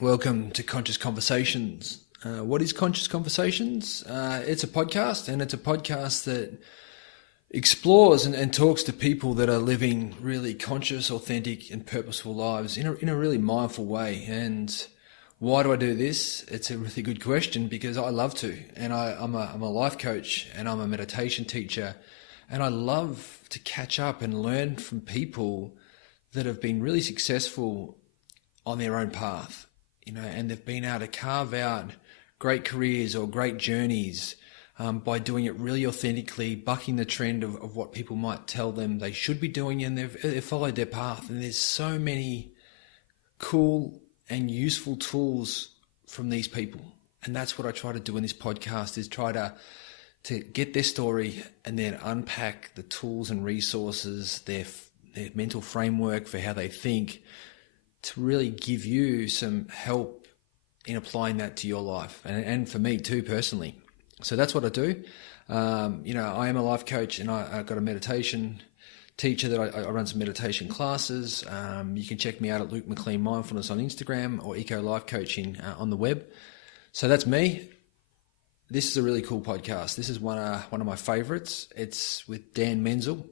Welcome to Conscious Conversations. What is Conscious Conversations? It's a podcast, and it's a podcast that explores and talks to people that are living really conscious, authentic, and purposeful lives in a really mindful way. And why do I do this? It's a really good question because I love to, and I'm a life coach and I'm a meditation teacher, and I love to catch up and learn from people that have been really successful on their own path. And they've been able to carve out great careers or great journeys by doing it really authentically, bucking the trend of what people might tell them they should be doing, and they've followed their path. And there's so many cool and useful tools from these people. And that's what I try to do in this podcast, is try to get their story and then unpack the tools and resources, their mental framework for how they think, to really give you some help in applying that to your life and for me too personally. So that's what I do. I am a life coach, and I've got a meditation teacher that I run some meditation classes. You can check me out at Luke McLean Mindfulness on Instagram or Eco Life Coaching on the web. So that's me. This is a really cool podcast. This is one of my favorites. It's with Dan Menzel.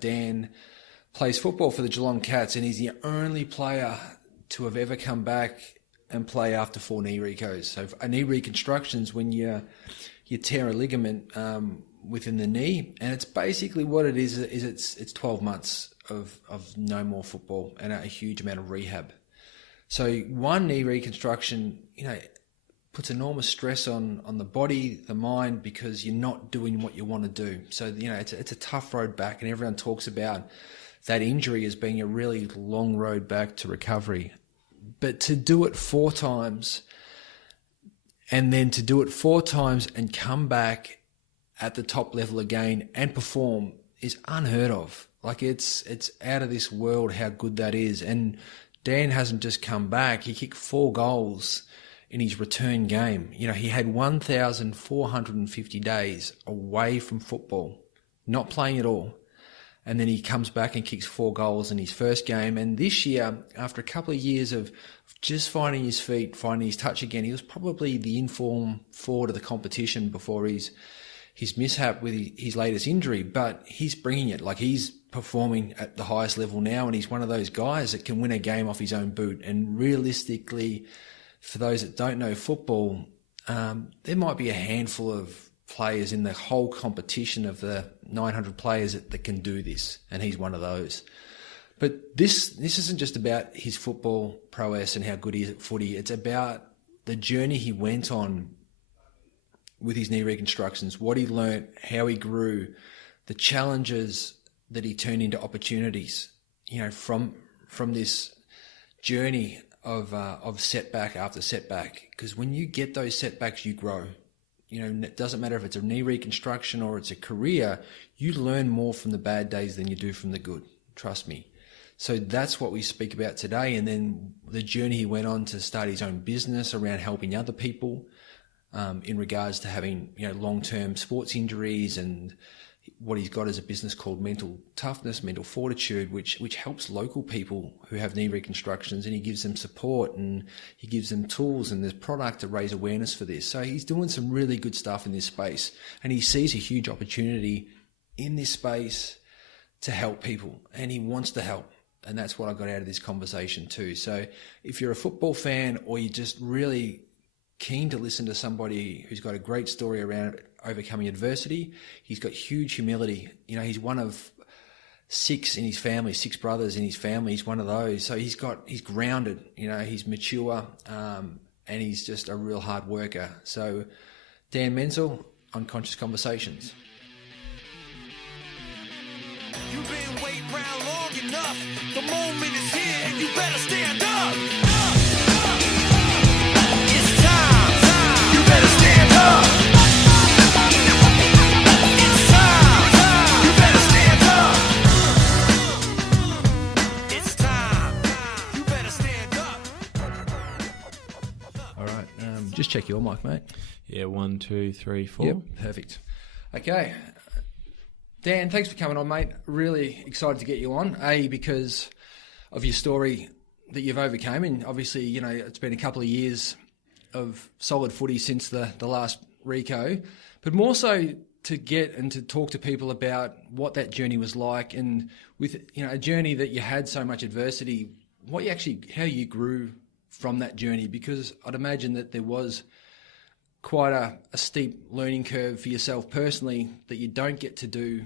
Dan plays football for the Geelong Cats, and he's the only player to have ever come back and play after 4 knee recos. So a knee reconstructions, when you tear a ligament within the knee, and it's basically what it is it's 12 months of no more football and a huge amount of rehab. So one knee reconstruction, puts enormous stress on the body, the mind, because you're not doing what you want to do. So it's a tough road back, and everyone talks about that injury as being a really long road back to recovery. But to do it 4 times, and then to do it 4 times and come back at the top level again and perform, is unheard of. Like it's out of this world how good that is. And Dan hasn't just come back. He kicked 4 goals in his return game. He had 1,450 days away from football, not playing at all. And then he comes back and kicks 4 goals in his first game. And this year, after a couple of years of just finding his feet, finding his touch again, he was probably the inform forward of the competition before his mishap with his latest injury. But he's bringing it. Like, he's performing at the highest level now, and he's one of those guys that can win a game off his own boot. And realistically, for those that don't know football, there might be a handful of players in the whole competition of the 900 players that can do this, and he's one of those. But this isn't just about his football prowess and how good he is at footy. It's about the journey he went on with his knee reconstructions, what he learnt, how he grew, the challenges that he turned into opportunities, from this journey of setback after setback. Because when you get those setbacks, you grow. It doesn't matter if it's a knee reconstruction or it's a career, you learn more from the bad days than you do from the good. Trust me. So that's what we speak about today. And then the journey he went on to start his own business around helping other people in regards to having, long-term sports injuries, and what he's got is a business called Mental Toughness, Mental Fortitude, which helps local people who have knee reconstructions, and he gives them support and he gives them tools and there's product to raise awareness for this. So he's doing some really good stuff in this space, and he sees a huge opportunity in this space to help people, and he wants to help. And that's what I got out of this conversation too. So if you're a football fan, or you're just really keen to listen to somebody who's got a great story around overcoming adversity, he's got huge humility. He's one of 6 in his family, 6 brothers in his family. He's one of those. So he's grounded, he's mature, and he's just a real hard worker. So Dan Menzel on Conscious Conversations. You've been waiting around long enough. The moment is here, and you better stand up. It's time. You better stand up. It's time. You better stand up. It's time. You better stand up. All right. Just check your mic, mate. Yeah, 1, 2, 3, 4. Yep, perfect. Okay. Dan, thanks for coming on, mate. Really excited to get you on. Because of your story, that you've overcome, and obviously, you know, it's been a couple of years of solid footy since the last Rico, but more so to get and to talk to people about what that journey was like, and with, you know, a journey that you had so much adversity, how you grew from that journey, because I'd imagine that there was quite a steep learning curve for yourself personally, that you don't get to do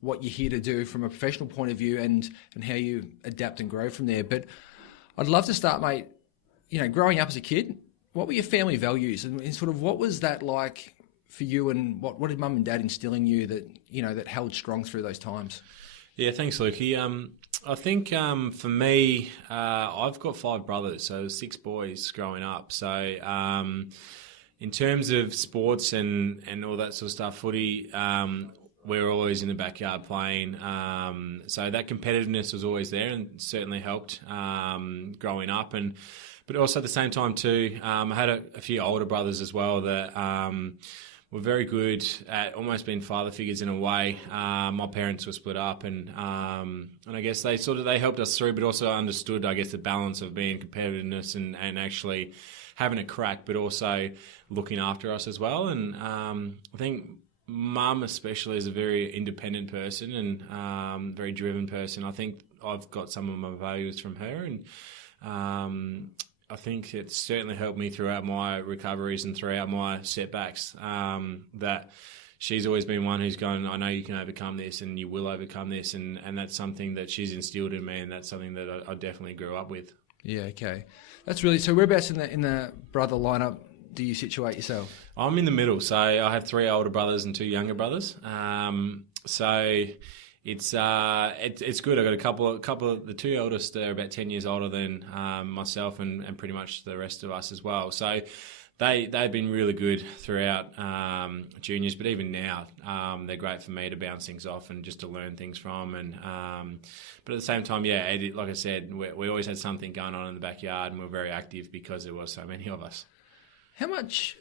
what you're here to do from a professional point of view, and how you adapt and grow from there. But I'd love to start, mate, you know, growing up as a kid, what were your family values, and sort of what was that like for you, and what did mum and dad instill in you that, you know, that held strong through those times? Yeah, thanks, Lukey. I think for me, I've got 5 brothers, so 6 boys growing up. So in terms of sports and all that sort of stuff, footy, we're always in the backyard playing. So that competitiveness was always there, and certainly helped growing up. But also at the same time too, I had a few older brothers as well that were very good at almost being father figures in a way. My parents were split up, and I guess they helped us through, but also understood, I guess, the balance of being competitiveness and actually having a crack, but also looking after us as well. And I think mum especially is a very independent person and very driven person. I think I've got some of my values from her, and I think it's certainly helped me throughout my recoveries and throughout my setbacks, that she's always been one who's gone, I know you can overcome this and you will overcome this, and that's something that she's instilled in me, and that's something that I definitely grew up with. Yeah, okay. That's really, so whereabouts in the brother lineup do you situate yourself? I'm in the middle, so I have 3 older brothers and 2 younger brothers. So it's good. I've got a couple of the 2 eldest, they're about 10 years older than myself and pretty much the rest of us as well. So they've been really good throughout juniors, but even now they're great for me to bounce things off and just to learn things from. And but at the same time, yeah, like I said, we always had something going on in the backyard, and we're very active because there was so many of us. How much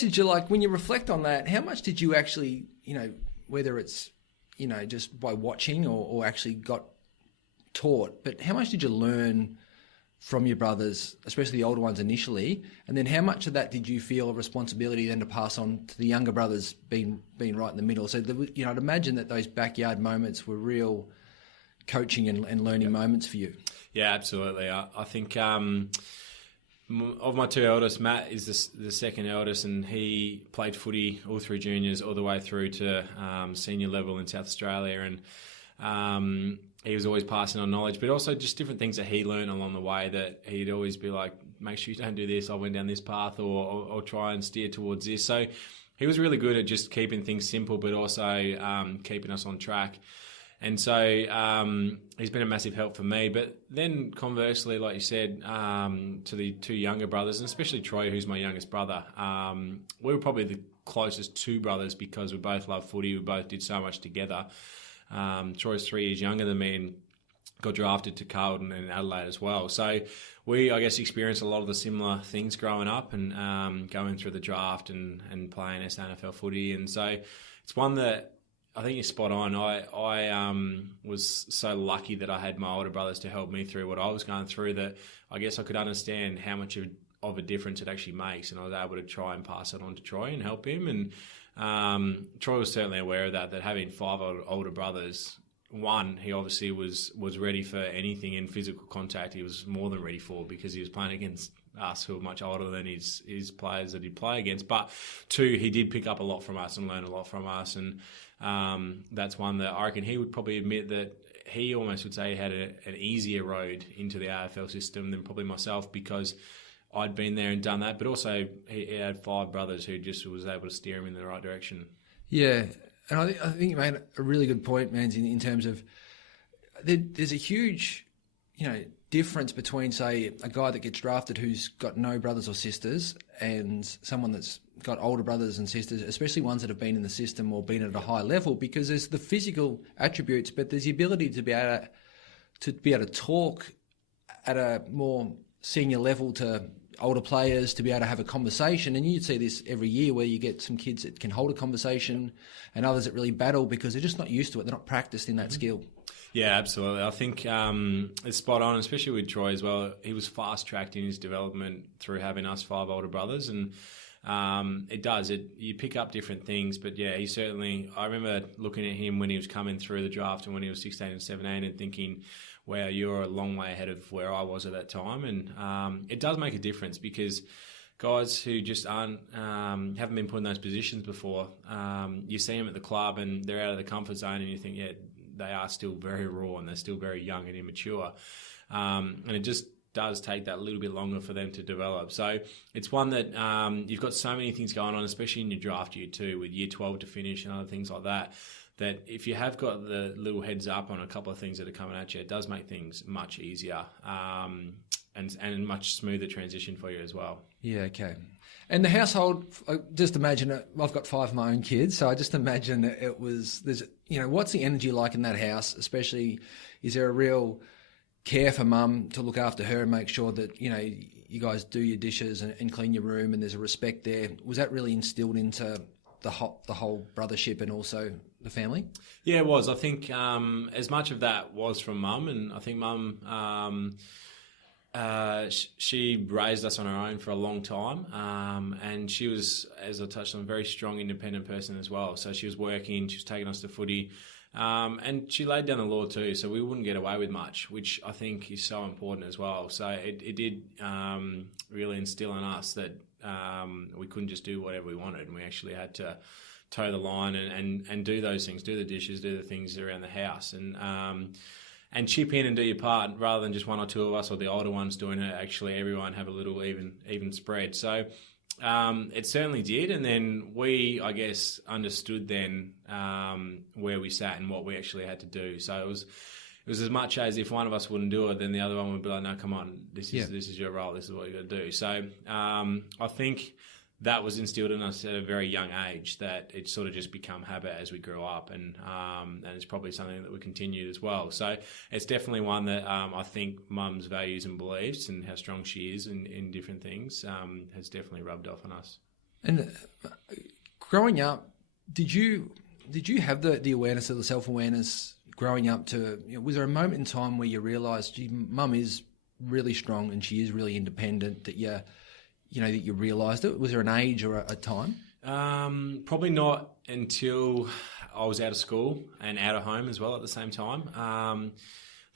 did you, like, when you reflect on that, how much did you actually, you know, whether it's, you know, just by watching or actually got taught, but how much did you learn from your brothers, especially the older ones initially, and then how much of that did you feel a responsibility then to pass on to the younger brothers, being right in the middle? So, you know, I'd imagine that those backyard moments were real coaching and learning moments for you. Yeah, absolutely. I think of my 2 eldest, Matt is the second eldest, and he played footy all through juniors, all the way through to senior level in South Australia, and he was always passing on knowledge, but also just different things that he learned along the way, that he'd always be like, make sure you don't do this, I went down this path, or try and steer towards this. So he was really good at just keeping things simple, but also keeping us on track. And so he's been a massive help for me. But then conversely, like you said, to the 2 younger brothers, and especially Troy, who's my youngest brother, we were probably the closest 2 brothers because we both love footy. We both did so much together. Troy's 3 years younger than me and got drafted to Carlton and Adelaide as well. So we, I guess, experienced a lot of the similar things growing up, and going through the draft and playing SANFL footy. And so it's one that I think you're spot on. I was so lucky that I had my older brothers to help me through what I was going through, that I guess I could understand how much of a difference it actually makes, and I was able to try and pass it on to Troy and help him. And Troy was certainly aware of that having 5 older brothers, one, he obviously was ready for anything in physical contact. He was more than ready for, because he was playing against us who are much older than his players that he'd play against. But 2, he did pick up a lot from us and learn a lot from us, and that's one that I reckon he would probably admit that he almost would say he had an easier road into the AFL system than probably myself, because I'd been there and done that, but also he had 5 brothers who just was able to steer him in the right direction. Yeah, and I think you made a really good point, Mans, in terms of there's a huge, you know, difference between, say, a guy that gets drafted who's got no brothers or sisters, and someone that's got older brothers and sisters, especially ones that have been in the system or been at a high level, because there's the physical attributes, but there's the ability to be able to talk at a more senior level to older players to be able to have a conversation. And you'd see this every year where you get some kids that can hold a conversation and others that really battle because they're just not used to it. They're not practiced in that skill. Yeah, absolutely. I think it's spot on, especially with Troy as well. He was fast-tracked in his development through having us 5 older brothers, and you pick up different things. But yeah, I remember looking at him when he was coming through the draft and when he was 16 and 17 and thinking, wow, you're a long way ahead of where I was at that time. And it does make a difference because guys who just haven't been put in those positions before, you see them at the club and they're out of the comfort zone and you think, yeah, they are still very raw and they're still very young and immature. And it just does take that little bit longer for them to develop. So it's one that you've got so many things going on, especially in your draft year too, with year 12 to finish and other things like that, that if you have got the little heads up on a couple of things that are coming at you, it does make things much easier and much smoother transition for you as well. Yeah, okay. And the household, just imagine it. I've got 5 of my own kids, so I just imagine it was, what's the energy like in that house? Especially, is there a real care for mum to look after her and make sure that, you guys do your dishes and clean your room and there's a respect there? Was that really instilled into the whole brothership and also the family? Yeah, it was. I think as much of that was from mum, and I think mum... she raised us on her own for a long time, and she was, as I touched on, a very strong, independent person as well. So she was working, she was taking us to footy, and she laid down the law too, so we wouldn't get away with much, which I think is so important as well. So it did really instill in us that we couldn't just do whatever we wanted, and we actually had to toe the line and do those things, do the dishes, do the things around the house, and chip in and do your part rather than just one or two of us or the older ones doing it. Actually, everyone have a little even spread. So it certainly did. And then we, I guess, understood then where we sat and what we actually had to do. So it was as much as if one of us wouldn't do it, then the other one would be like, no, come on, this is your role. This is what you got to do. So I think that was instilled in us at a very young age, that it sort of just become habit as we grew up, and it's probably something that we continued as well. So it's definitely one that I think mum's values and beliefs and how strong she is in different things has definitely rubbed off on us. And growing up, did you have the awareness of the self-awareness growing up to, was there a moment in time where you realised, gee, mum is really strong and she is really independent, that you realised it? Was there an age or a time? Probably not until I was out of school and out of home as well at the same time. I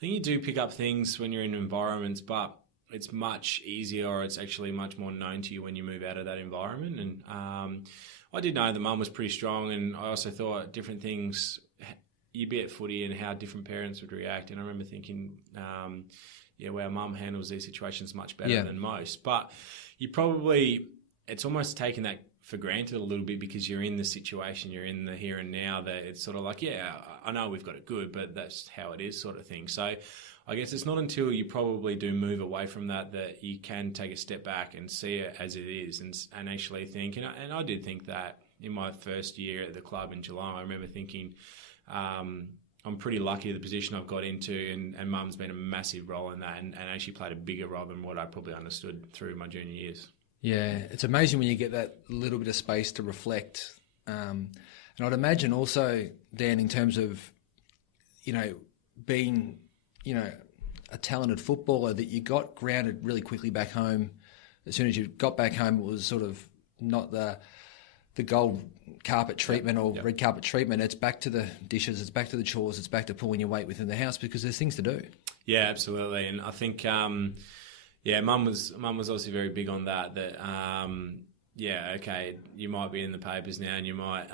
think you do pick up things when you're in environments, but it's much easier, or it's actually much more known to you when you move out of that environment. And I did know that mum was pretty strong, and I also thought different things, you'd be at footy and how different parents would react. And I remember thinking, wow, mum handles these situations much better than most. But it's almost taken that for granted a little bit because you're in the situation, you're in the here and now, that it's sort of like, I know we've got it good, but that's how it is, sort of thing. So I guess it's not until you probably do move away from that you can take a step back and see it as it is and actually think, and I did think that in my first year at the club in Geelong. I remember thinking, I'm pretty lucky the position I've got into, and mum's been a massive role in that and actually played a bigger role than what I probably understood through my junior years. Yeah, it's amazing when you get that little bit of space to reflect. And I'd imagine also, Dan, in terms of, being, a talented footballer, that you got grounded really quickly back home. As soon as you got back home, it was sort of not the gold carpet treatment or red carpet treatment. It's back to the dishes, it's back to the chores, it's back to pulling your weight within the house because there's things to do. Yeah, absolutely. And I think, mum was obviously very big on that, okay, you might be in the papers now and you might,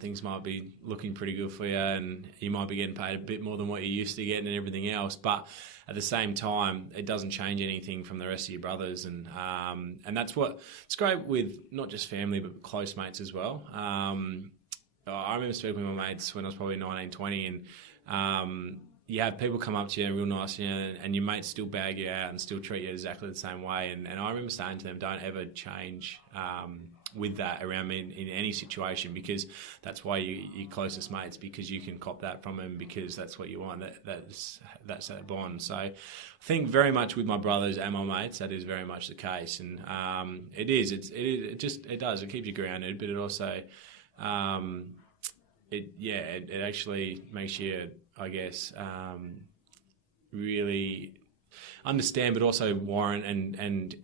things might be looking pretty good for you and you might be getting paid a bit more than what you used to get and everything else. But at the same time, it doesn't change anything from the rest of your brothers. And that's what it's great with, not just family, but close mates as well. I remember speaking with my mates when I was probably 19, 20, and you have people come up to you and real nice, and your mates still bag you out and still treat you exactly the same way. And I remember saying to them, don't ever change with that around me in any situation, because that's why you're closest mates, because you can cop that from them, because that's what you want. That's that bond. So I think very much with my brothers and my mates, that is very much the case. And it does. It keeps you grounded, but it also, it actually makes you, I guess, really understand, but also warrant and